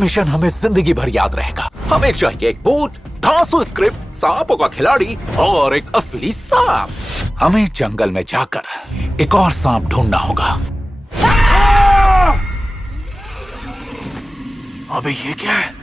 Mission हमें जिंदगी भर याद रहेगा। हमें चाहिए एक बूट, धांसू स्क्रिप्ट, सांपों का खिलाड़ी और एक असली सांप। हमें जंगल में जाकर एक और सांप ढूंढना होगा। अबे ये क्या है?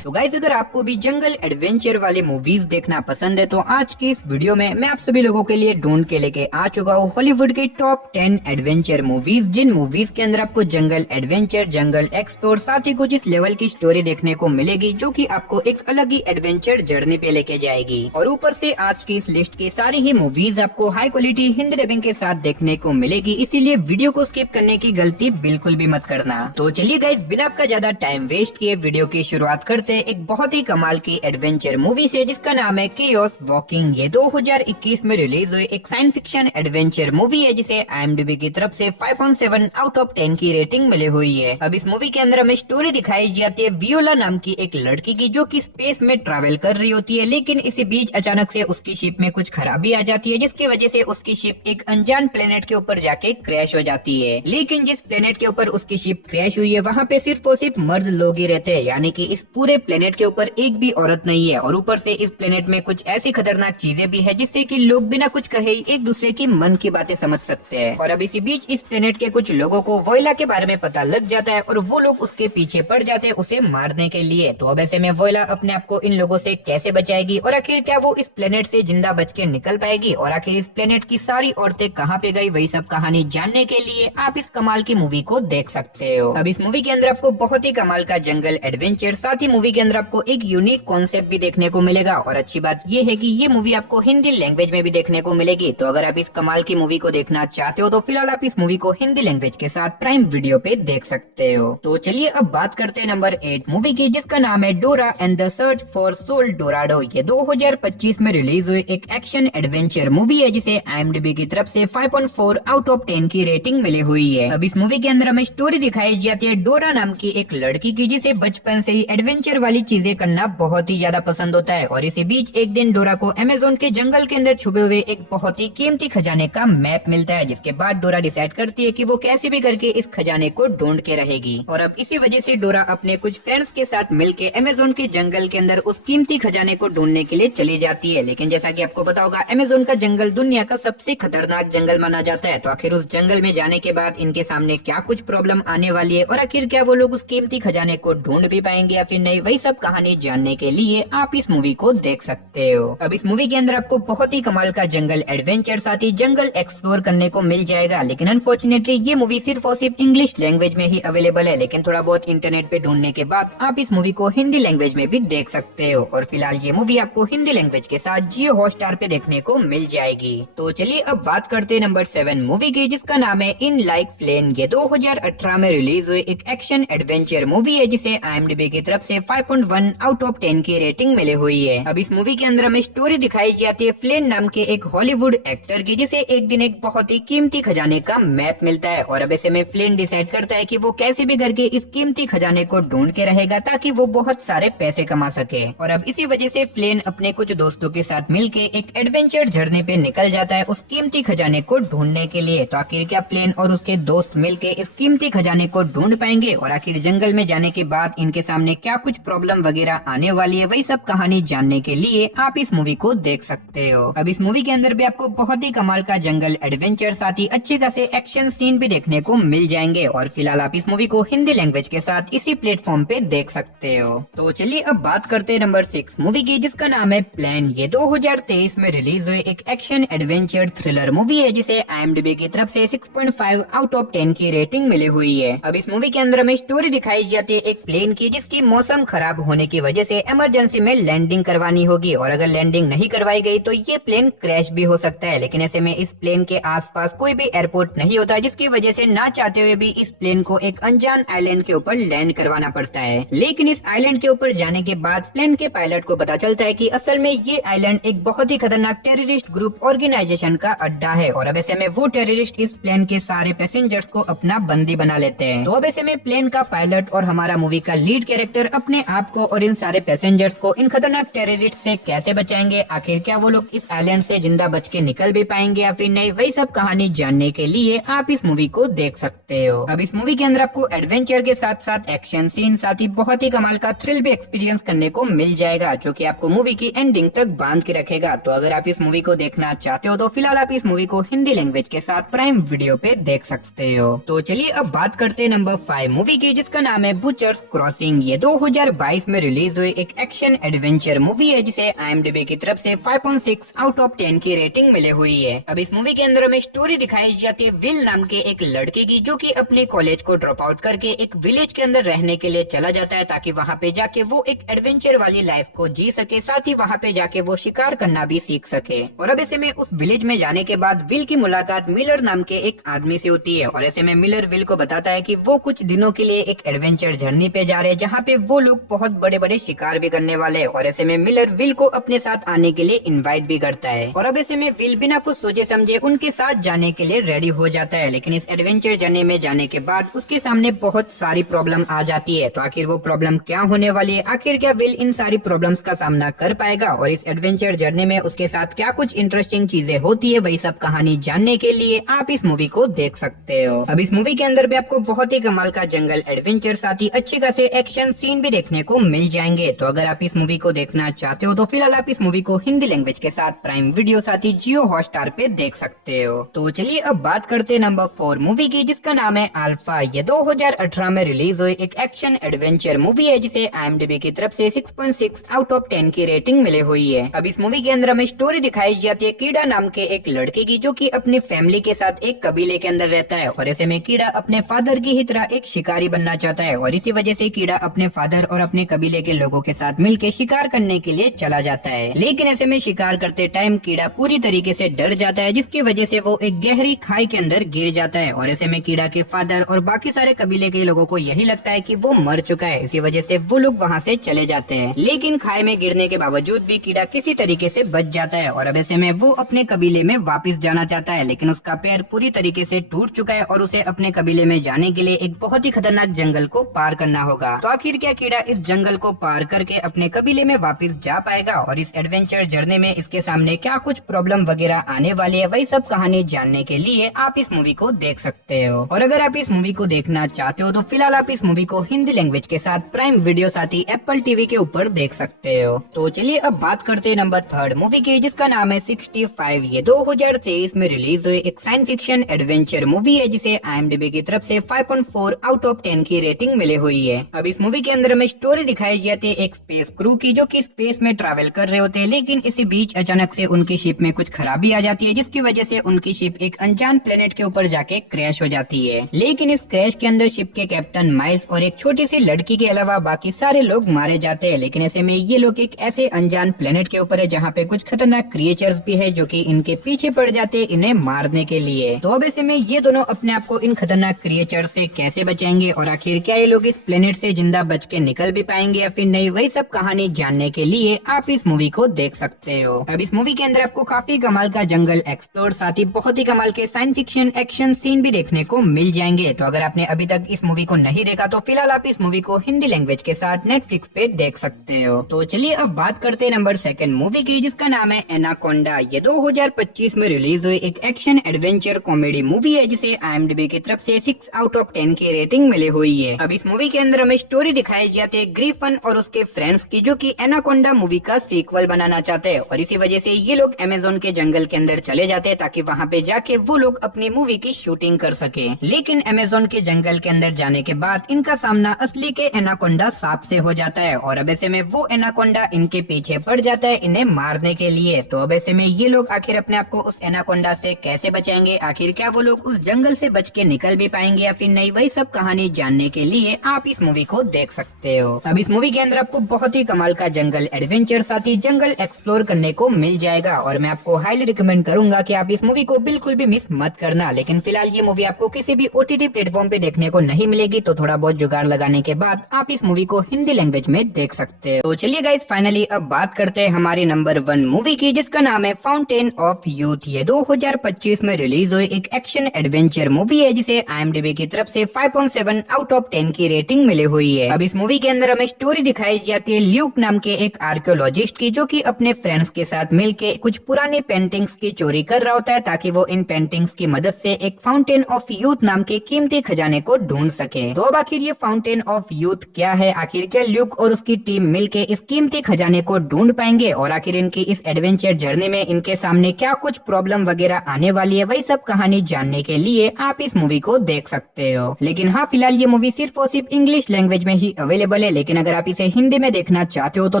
तो गाइस, अगर आपको भी जंगल एडवेंचर वाले मूवीज देखना पसंद है तो आज की इस वीडियो में मैं आप सभी लोगों के लिए ढूंढ के लेके आ चुका हूँ हॉलीवुड की टॉप 10 एडवेंचर मूवीज, जिन मूवीज के अंदर आपको जंगल एडवेंचर, जंगल एक्सप्लोर, साथ ही कुछ इस लेवल की स्टोरी देखने को मिलेगी जो कि आपको एक अलग ही एडवेंचर जर्नी पे लेके जाएगी। और ऊपर से आज की इस लिस्ट की सारी ही मूवीज आपको हाई क्वालिटी हिंदी डबिंग के साथ देखने को मिलेगी, इसीलिए वीडियो को स्किप करने की गलती बिल्कुल भी मत करना। तो चलिए गाइस, बिना आपका ज्यादा टाइम वेस्ट किए वीडियो की शुरुआत करते एक बहुत ही कमाल की एडवेंचर मूवी से, जिसका नाम है केओस वॉकिंग। ये 2021 में रिलीज हुई एक साइंस फिक्शन एडवेंचर मूवी है जिसे IMDb की तरफ से 5.7 आउट ऑफ 10 की रेटिंग मिली हुई है। अब इस मूवी के अंदर हमें स्टोरी दिखाई जाती है वियोला नाम की एक लड़की की, जो कि स्पेस में ट्रैवल कर रही होती है, लेकिन इसी बीच अचानक से उसकी शिप में कुछ खराबी आ जाती है, जिसकी वजह से उसकी शिप एक अनजान प्लेनेट के ऊपर जाके क्रैश हो जाती है। लेकिन जिस प्लेनेट के ऊपर उसकी शिप क्रैश हुई है वहाँ पे सिर्फ और सिर्फ मर्द लोग ही रहते हैं, यानी कि इस पूरे प्लेनेट के ऊपर एक भी औरत नहीं है। और ऊपर से इस प्लेनेट में कुछ ऐसी खतरनाक चीजें भी है जिससे कि लोग बिना कुछ कहे एक दूसरे की मन की बातें समझ सकते हैं। और अब इसी बीच इस प्लेनेट के कुछ लोगों को वोयला के बारे में पता लग जाता है और वो लोग उसके पीछे पड़ जाते हैं उसे मारने के लिए। तो अब ऐसे में वोयला अपने आप को इन लोगों से कैसे बचाएगी और आखिर क्या वो इस प्लेनेट से जिंदा बच के निकल पाएगी, और आखिर इस प्लेनेट की सारी औरतें कहाँ पे गई, वही सब कहानी जानने के लिए आप इस कमाल की मूवी को देख सकते हो। अब इस मूवी के अंदर आपको बहुत ही कमाल का जंगल एडवेंचर, साथ ही मूवी के अंदर आपको एक यूनिक कॉन्सेप्ट भी देखने को मिलेगा। और अच्छी बात ये है कि ये मूवी आपको हिंदी लैंग्वेज में भी देखने को मिलेगी। तो अगर आप इस कमाल की मूवी को देखना चाहते हो तो फिलहाल आप इस मूवी को हिंदी लैंग्वेज के साथ प्राइम वीडियो पे देख सकते हो। तो चलिए अब बात करते हैं नंबर 8 मूवी की, जिसका नाम है Dora and the search for Sol Dorado. ये 2025 में रिलीज हुई एक एक्शन एडवेंचर मूवी है जिसे IMDb की तरफ से 5.4 आउट ऑफ 10 की रेटिंग मिली हुई है। अब इस मूवी के अंदर हमें स्टोरी दिखाई जाती है डोरा नाम की एक लड़की की, जिसे बचपन से ही एडवेंचर वाली चीजें करना बहुत ही ज्यादा पसंद होता है। और इसी बीच एक दिन डोरा को अमेज़न के जंगल के अंदर छुपे हुए एक बहुत ही कीमती खजाने का मैप मिलता है, जिसके बाद डोरा डिसाइड करती है कि वो कैसे भी करके इस खजाने को ढूंढ के रहेगी। और अब इसी वजह से डोरा अपने कुछ फ्रेंड्स के साथ मिलके अमेज़न के जंगल के अंदर उस कीमती खजाने को ढूंढने के लिए चली जाती है। लेकिन जैसा कि आपको पता होगा, अमेज़न का जंगल दुनिया का सबसे खतरनाक जंगल माना जाता है। तो आखिर उस जंगल में जाने के बाद इनके सामने क्या कुछ प्रॉब्लम आने वाली है और आखिर क्या वो लोग उस कीमती खजाने को ढूंढ भी पाएंगे या फिर नहीं, वही सब कहानी जानने के लिए आप इस मूवी को देख सकते हो। अब इस मूवी के अंदर आपको बहुत ही कमाल का जंगल एडवेंचर, साथ ही जंगल एक्सप्लोर करने को मिल जाएगा। लेकिन अनफॉर्चुनेटली ये मूवी सिर्फ और सिर्फ इंग्लिश लैंग्वेज में ही अवेलेबल है। लेकिन थोड़ा बहुत इंटरनेट पे ढूंढने के बाद आप इस मूवी को हिंदी लैंग्वेज में भी देख सकते हो। और फिलहाल ये मूवी आपको हिंदी लैंग्वेज के साथ जियो हॉटस्टार पे देखने को मिल जाएगी। तो चलिए अब बात करते हैं नंबर 7 मूवी की, जिसका नाम है इन लाइक फ्लेम। ये 2018 में रिलीज हुई एक एक्शन एडवेंचर मूवी है जिसे IMDb की तरफ से 5.1 आउट ऑफ 10 की रेटिंग मिली हुई है। अब इस मूवी के अंदर हमें स्टोरी दिखाई जाती है फ्लेन नाम के एक हॉलीवुड एक्टर की, जिसे एक दिन एक बहुत ही कीमती खजाने का मैप मिलता है। और अब ऐसे में फ्लेन डिसाइड करता है कि वो कैसे भी करके इस कीमती खजाने को ढूंढ के रहेगा ताकि वो बहुत सारे पैसे कमा सके। और अब इसी वजह से फ्लेन अपने कुछ दोस्तों के साथ मिलके एक एडवेंचर जर्नी पे निकल जाता है उस कीमती खजाने को ढूंढने के लिए। तो आखिर क्या फ्लेन और उसके दोस्त मिलके इस कीमती खजाने को ढूंढ पाएंगे और आखिर जंगल में जाने के बाद इनके सामने क्या कुछ प्रॉब्लम वगैरह आने वाली है, वही सब कहानी जानने के लिए आप इस मूवी को देख सकते हो। अब इस मूवी के अंदर भी आपको बहुत ही कमाल का जंगल एडवेंचर, साथ ही अच्छे खासे एक्शन सीन भी देखने को मिल जाएंगे। और फिलहाल आप इस मूवी को हिंदी लैंग्वेज के साथ इसी प्लेटफॉर्म पे देख सकते हो। तो चलिए अब बात करते हैं नंबर 6 मूवी की, जिसका नाम है प्लान। ये 2023 में रिलीज हुई एक एक्शन एडवेंचर थ्रिलर मूवी है जिसे IMDb की तरफ से 6.5 आउट ऑफ 10 की रेटिंग मिली हुई है। अब इस मूवी के अंदर हमें स्टोरी दिखाई जाती है एक प्लेन की, जिसकी मौसम खराब होने की वजह से इमरजेंसी में लैंडिंग करवानी होगी। और अगर लैंडिंग नहीं करवाई गई तो ये प्लेन क्रैश भी हो सकता है। लेकिन ऐसे में इस प्लेन के आसपास कोई भी एयरपोर्ट नहीं होता, जिसकी वजह से ना चाहते हुए भी इस प्लेन को एक अनजान आइलैंड के ऊपर लैंड करवाना पड़ता है। लेकिन इस आइलैंड के ऊपर जाने के बाद प्लेन के पायलट को पता चलता है कि असल में ये आइलैंड एक बहुत ही खतरनाक टेररिस्ट ग्रुप ऑर्गेनाइजेशन का अड्डा है। और अब ऐसे में वो टेररिस्ट इस प्लेन के सारे पैसेंजर्स को अपना बंदी बना लेते हैं। तो अब ऐसे में प्लेन का पायलट और हमारा मूवी का लीड कैरेक्टर अपने आपको और इन सारे पैसेंजर्स को इन खतरनाक टेररिस्ट से कैसे बचाएंगे, आखिर क्या वो लोग इस आइलैंड से जिंदा बच के निकल भी पाएंगे या फिर नहीं, वही सब कहानी जानने के लिए आप इस मूवी को देख सकते हो। अब इस मूवी के अंदर आपको एडवेंचर के साथ साथ एक्शन सीन, साथ ही बहुत ही कमाल का थ्रिल भी एक्सपीरियंस करने को मिल जाएगा, जो कि आपको मूवी की एंडिंग तक बांध के रखेगा। तो अगर आप इस मूवी को देखना चाहते हो तो फिलहाल आप इस मूवी को हिंदी लैंग्वेज के साथ प्राइम वीडियो पे देख सकते हो। तो चलिए अब बात करते हैं नंबर 5 मूवी की, जिसका नाम है बुचर्स क्रॉसिंग। ये 2022 में रिलीज हुई एक एक्शन एडवेंचर मूवी है, जिसे IMDb की तरफ से 5.6 आउट ऑफ 10 की रेटिंग मिली हुई है। अब इस मूवी के अंदर हमें स्टोरी दिखाई जाती है विल नाम के एक लड़के की, जो कि अपने कॉलेज को ड्रॉप आउट करके एक विलेज के अंदर रहने के लिए चला जाता है, ताकि वहाँ पे जाके वो एक एडवेंचर वाली लाइफ को जी सके, साथ ही वहाँ पे जाके वो शिकार करना भी सीख सके। और अब ऐसे में उस विलेज में जाने के बाद विल की मुलाकात मिलर नाम के एक आदमी से होती है, और ऐसे में मिलर विल को बताता है कि वो कुछ दिनों के लिए एक एडवेंचर जर्नी पे जा रहे हैं, जहाँ पे वो लोग बहुत बड़े बड़े शिकार भी करने वाले हैं। और ऐसे में मिलर विल को अपने साथ आने के लिए इनवाइट भी करता है, और अब ऐसे में विल बिना कुछ सोचे समझे उनके साथ जाने के लिए रेडी हो जाता है। लेकिन इस एडवेंचर जर्नी में जाने के बाद उसके सामने बहुत सारी प्रॉब्लम आ जाती है। तो आखिर वो प्रॉब्लम क्या होने वाली है, आखिर क्या विल इन सारी प्रॉब्लम्स का सामना कर पाएगा, और इस एडवेंचर जर्नी में उसके साथ क्या कुछ इंटरेस्टिंग चीजें होती है, वही सब कहानी जानने के लिए आप इस मूवी को देख सकते हो। अब इस मूवी के अंदर भी आपको बहुत ही कमाल का जंगल एडवेंचर, साथ ही अच्छे खासे एक्शन सीन भी देखने को मिल जाएंगे। तो अगर आप इस मूवी को देखना चाहते हो तो फिलहाल आप इस मूवी को हिंदी लैंग्वेज के साथ प्राइम वीडियो, साथ ही जियो हॉटस्टार पे देख सकते हो। तो चलिए अब बात करते हैं नंबर 4 मूवी की, जिसका नाम है अल्फा। ये 2018 में रिलीज हुई एक एक्शन एडवेंचर मूवी है, जिसे IMDb की तरफ से 6.6 आउट ऑफ 10 की रेटिंग मिली हुई है। अब इस मूवी के अंदर हमें स्टोरी दिखाई जाती है कीड़ा नाम के एक लड़के की, जो कि अपनी फैमिली के साथ एक कबीले के अंदर रहता है। और ऐसे में कीड़ा अपने फादर की ही तरह एक शिकारी बनना चाहता है, और इसी वजह से कीड़ा अपने फादर और अपने कबीले के लोगों के साथ मिलकर शिकार करने के लिए चला जाता है। लेकिन ऐसे में शिकार करते टाइम कीड़ा पूरी तरीके से डर जाता है, जिसकी वजह से वो एक गहरी खाई के अंदर गिर जाता है। और ऐसे में कीड़ा के फादर और बाकी सारे कबीले के लोगों को यही लगता है कि वो मर चुका है, इसी वजह से वो लोग वहाँ से चले जाते हैं। लेकिन खाई में गिरने के बावजूद भी कीड़ा किसी तरीके से बच जाता है, और अब ऐसे में वो अपने कबीले में वापस जाना चाहता है। लेकिन उसका पैर पूरी तरीके से टूट चुका है, और उसे अपने कबीले में जाने के लिए एक बहुत ही खतरनाक जंगल को पार करना होगा। तो आखिर क्या कीड़ा इस जंगल को पार करके अपने कबीले में वापस जा पाएगा, और इस एडवेंचर जर्नी में इसके सामने क्या कुछ प्रॉब्लम वगैरह आने वाली है, वही सब कहानी जानने के लिए आप इस मूवी को देख सकते हो। और अगर आप इस मूवी को देखना चाहते हो तो फिलहाल आप इस मूवी को हिंदी लैंग्वेज के साथ प्राइम वीडियो, साथ ही एप्पल टीवी के ऊपर देख सकते हो। तो चलिए अब बात करते हैं नंबर 3 मूवी की, जिसका नाम है 65। ये 2023 में रिलीज हुई एक साइंस फिक्शन एडवेंचर मूवी है, जिसे IMDb की तरफ से 5.4 आउट ऑफ 10 की रेटिंग मिली हुई है। अब इस मूवी के अंदर हमें स्टोरी दिखाई जाती है एक स्पेस क्रू की, जो कि स्पेस में ट्रैवल कर रहे होते हैं। लेकिन इसी बीच अचानक से उनकी शिप में कुछ खराबी आ जाती है, जिसकी वजह से उनकी शिप एक अनजान प्लेनेट के ऊपर जाके क्रैश हो जाती है। लेकिन इस क्रैश के अंदर शिप के कैप्टन माइल्स और एक छोटी सी लड़की के अलावा बाकी सारे लोग मारे जाते हैं। लेकिन ऐसे में ये लोग एक ऐसे अनजान प्लेनेट के ऊपर है, जहाँ पे कुछ खतरनाक क्रिएचर्स भी है, जो कि इनके पीछे पड़ जाते हैं इन्हें मारने के लिए। तो अब ऐसे में ये दोनों अपने आप को इन खतरनाक क्रिएचर से कैसे बचाएंगे, और आखिर क्या ये लोग इस प्लेनेट से जिंदा बच के निकल भी पाएंगे या फिर नहीं, वही सब कहानी जानने के लिए आप इस मूवी को देख सकते हो। अब इस मूवी के अंदर आपको काफी कमाल का जंगल एक्सप्लोर, साथ ही बहुत ही कमाल के साइंस फिक्शन एक्शन सीन भी देखने को मिल जाएंगे। तो अगर आपने अभी तक इस मूवी को नहीं देखा तो फिलहाल आप इस मूवी को हिंदी लैंग्वेज के साथ नेटफ्लिक्स पे देख सकते हो। तो चलिए अब बात करते हैं नंबर 2 मूवी की, जिसका नाम है एनाकोंडा। ये 2025 में रिलीज हुई एक एक्शन एडवेंचर कॉमेडी मूवी है, जिसे IMDb की तरफ से 6 आउट ऑफ 10 की रेटिंग मिली हुई है। अब इस मूवी के अंदर हमें स्टोरी दिखाई जाती है ग्रीफन और उसके फ्रेंड्स की, जो कि एनाकोंडा मूवी का सीक्वल बनाना चाहते हैं। और इसी वजह से ये लोग अमेज़न के जंगल के अंदर चले जाते हैं, ताकि वहाँ पे जाके वो लोग अपनी मूवी की शूटिंग कर सके। लेकिन अमेज़न के जंगल के अंदर जाने के बाद इनका सामना असली के एनाकोंडा सांप से हो जाता है, और अब ऐसे में वो एनाकोंडा इनके पीछे पड़ जाता है इन्हें मारने के लिए। तो अब ऐसे में ये लोग आखिर अपने आप को उस एनाकोंडा से कैसे बचाएंगे, आखिर क्या वो लोग उस जंगल से बच के निकल भी पाएंगे या फिर नहीं, वही सब कहानी जानने के लिए आप इस मूवी को देख सकते हो। अब इस मूवी के अंदर आपको बहुत ही कमाल का जंगल एडवेंचर, साथ ही जंगल एक्सप्लोर करने को मिल जाएगा, और मैं आपको हाईली रिकमेंड करूंगा कि आप इस मूवी को बिल्कुल भी मिस मत करना। लेकिन फिलहाल ये मूवी आपको किसी भी OTT प्लेटफॉर्म पे देखने को नहीं मिलेगी, तो थोड़ा बहुत जुगाड़ लगाने के बाद आप इस मूवी को हिंदी लैंग्वेज में देख सकते हो। तो चलिए गाइस फाइनली अब बात करते हैं हमारी नंबर 1 मूवी की, जिसका नाम है फाउंटेन ऑफ यूथ। ये 2025 में रिलीज हुई एक एक्शन एडवेंचर मूवी है, जिसे IMDb की तरफ से 5.7 आउट ऑफ 10 की रेटिंग मिली हुई है। अब इस मूवी के अंदर हमें स्टोरी दिखाई जाती है ल्यूक नाम के एक आर्कियोलॉजिस्ट की, जो कि अपने फ्रेंड्स के साथ मिलके कुछ पुरानी पेंटिंग्स की चोरी कर रहा होता है ताकि वो इन पेंटिंग्स की मदद से एक फाउंटेन ऑफ यूथ नाम के कीमती खजाने को ढूंढ सके। तो अब आखिर ये फाउंटेन ऑफ यूथ क्या है, आखिर क्या ल्यूक और उसकी टीम मिलके इस कीमती खजाने को ढूंढ पाएंगे, और आखिर इनकी इस एडवेंचर जर्नी में इनके सामने क्या कुछ प्रॉब्लम वगैरह आने वाली है, वही सब कहानी जानने के लिए आप इस मूवी को देख सकते हो। लेकिन हाँ, फिलहाल ये मूवी सिर्फ और सिर्फ इंग्लिश लैंग्वेज में ही अवेलेबल है, लेकिन अगर आप इसे हिंदी में देखना चाहते हो तो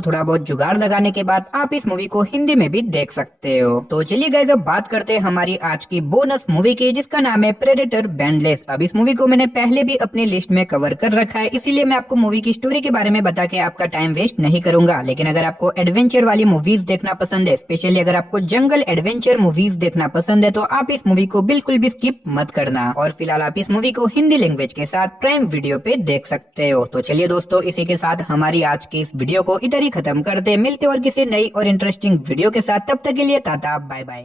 थोड़ा बहुत जुगाड़ लगाने के बाद आप इस मूवी को हिंदी में भी देख सकते हो। तो चलिए गाइस, अब बात करते हैं हमारी आज की बोनस मूवी की, जिसका नाम है प्रेडेटर बैंडलेस। अब इस मूवी को मैंने पहले भी अपनी लिस्ट में कवर कर रखा है, इसीलिए मैं आपको मूवी की स्टोरी के बारे में बता के आपका टाइम वेस्ट नहीं करूंगा। लेकिन अगर आपको एडवेंचर वाली मूवीज देखना पसंद है, स्पेशली अगर आपको जंगल एडवेंचर मूवीज देखना पसंद है, तो आप इस मूवी को बिल्कुल भी स्किप मत करना। और फिलहाल आप इस मूवी को हिंदी लैंग्वेज के साथ प्राइम वीडियो पे देख सकते हो। तो चलिए दोस्तों, इसी के साथ हमारी आज की इस वीडियो को इधर ही खत्म करते, मिलते और किसी नई और इंटरेस्टिंग वीडियो के साथ। तब तक के लिए टाटा बाय बाय।